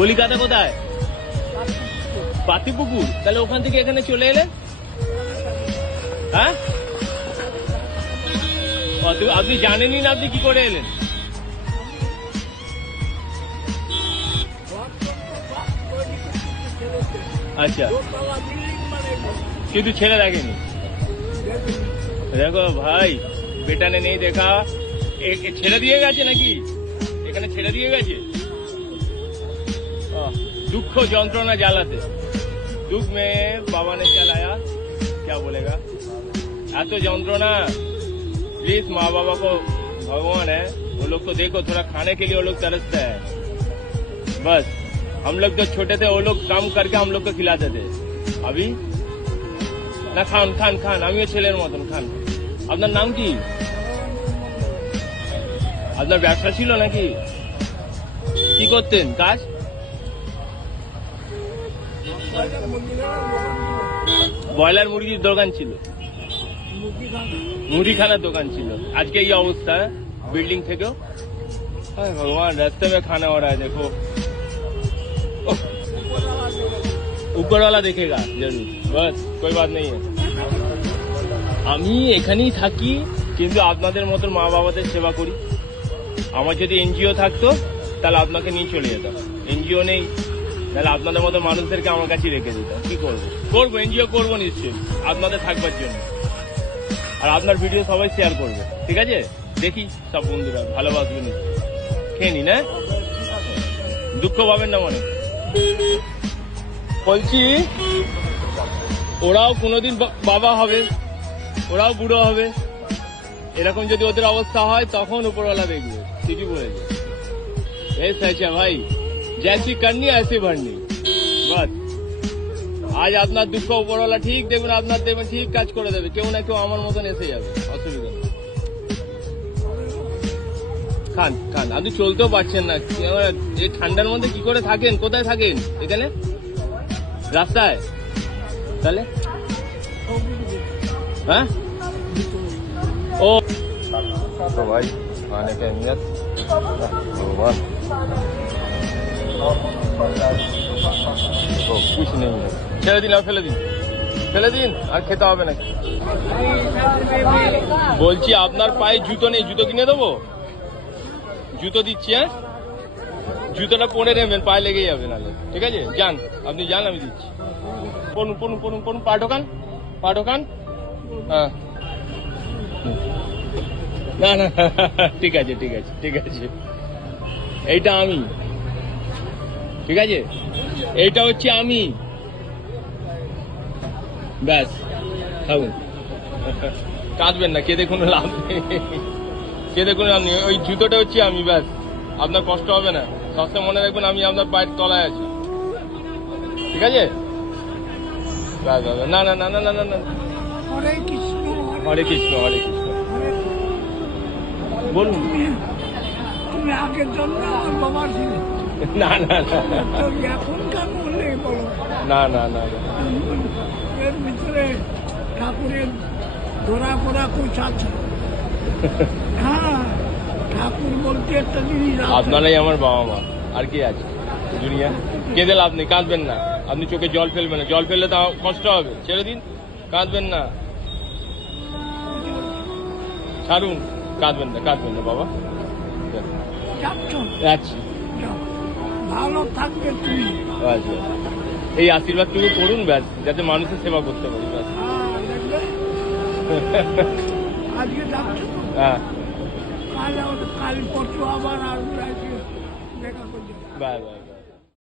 কলিকাতা কোথায়? পাতিপুকুর। তাহলে ওখান থেকে এখানে চলে এলেন? হ্যাঁ? আপনি জানেনই না আপনি কি করে এলেন? আচ্ছা। শুধু ছেলে দেখেনি। দেখো ভাই, বেটানে নেই দেখা। ছেড়ে দিয়ে গেছে নাকি? এখানে ছেড়ে দিয়ে গেছে? दुख যন্ত্রণা জ্বালাতে दुख में बाबा ने चलाया क्या बोलेगा এত যন্ত্রণা प्लीज माँ बाबा को भगवान है वो लोग को देखो थोड़ा खाने के लिए वो लोग तरसते हैं बस हम लोग जो छोटे थे वो लोग काम करके हम लोग को खिलाते थे अभी না খান খান খান আমিও ছেলের মতন খান আপনার নাম কি আপনার ব্যবসা ছিল নাকি কি করতেন কাজ ব্রয়লার মুরগির দোকান ছিল মুড়িখানার দোকান ছিল আজকে এই অবস্থা बिल्डिंग থেকেও हाय भगवान रास्ते में खाना हो रहा है देखो ओह, ऊपर वाला देखेगा जरूर बस कोई बात नहीं है আমি এখানেই থাকি কিন্তু আপনাদের মতো মা বাবাদের সেবা করি আমার যদি এনজিও থাকতো তাহলে আপনাকে নিয়ে চলে যেতাম এনজিও নেই তাহলে আপনাদের মতো মানুষদেরকে আমার কাছে রেখে দিতাম কি করব? করব এনজিও করব নিশ্চয়ই আপনাদের থাকবার জন্য। আর আপনার ভিডিও সবাই শেয়ার করবে ঠিক আছে? দেখি সব বন্ধুরা ভালোবাসবে নিশ্চয়ই খেয়ে নিন হ্যাঁ? দুঃখ পাবেন না মনে। বলছি ওরাও কোনোদিন বাবা হবে ওরাও বুড়ো হবে। এরকম যদি ওদের অবস্থা হয় তখন উপরওয়ালা দেখবে ঠিকই বলেছে। এই সাইছে ভাই। जैसी करनी ऐसी भरनी বাস আজ আপনার দুঃখ উপরওয়ালা ঠিক দেখুন আপনার দেখবেন ঠিক কাজ করে দেবে কেউ না কেউ আমার মতন এসে যাবে অসুবিধা নেই খান খান আপনি চলতেও পারছেন না এই ঠান্ডার মধ্যে কি করে থাকেন কোথায় থাকেন এখানে রাস্তায় তাহলে হ্যাঁ ও ভাই অনেক ভগবান ছেড়ে দিন, আর ফেলে দিন। ফেলে দিন, আর খেতে হবে না। বলছি, আপনার পায়ে জুতো নেই, জুতো কিনে দেবো? জুতো দিচ্ছি হ্যাঁ? জুতোটা পরে নেবেন, পায়ে লেগে যাবে নাহলে। ঠিক আছে? যান, আপনি যান, আমি দিচ্ছি। পড়ুন পড়ুন পড়ুন পড়ুন, পা ঢোকান পা ঢোকান। হ্যাঁ। না না, ঠিক আছে ঠিক আছে ঠিক আছে। এইটা আমি। ঠিক আছে? এইটা হচ্ছে আমি। ব্যাস থাকুন কাঁদবেন না কেঁদে কোনো লাভ নেই। কেঁদে কোনো লাভ নেই। ওই জুতোটা হচ্ছে আমি ব্যাস। আপনার কষ্ট হবে না। সবসময় মনে রাখবেন আমি আপনার পায়ের তলায় আছি। ঠিক আছে। না না না না না না না। হরে কৃষ্ণ হরে কৃষ্ণ হরে কৃষ্ণ। বলুন। তুমি আগের জন্য আমার বাবা ছিল না না না এখনকার বললে বলো না না না না। এর ভিতরে ঠাকুরের ধরা পড়া কোচ আছে। হ্যাঁ ঠাকুর বলতে একটা জিনিস আপনারাই আমার বাবা মা। আর কি আছে? দুনিয়া। কেঁদে লাভ নেই কাঁদবেন না। আপনি চোখে জল ফেলবেন না। জল ফেললে তো কষ্ট হবে। ছেড়ে দিন কাঁদবেন না। ছাড়ুন কাঁদবেন না কাঁদবেন না বাবা। যাও। ভালো থাকবে তুমি। আচ্ছা এই তুমি করুন ব্যাস যাতে মানুষের সেবা করতে পারি ব্যাস আজকে যাচ্ছ হ্যাঁ। কাল কাল পরশু আবার আর দেখা করবে। Bye bye.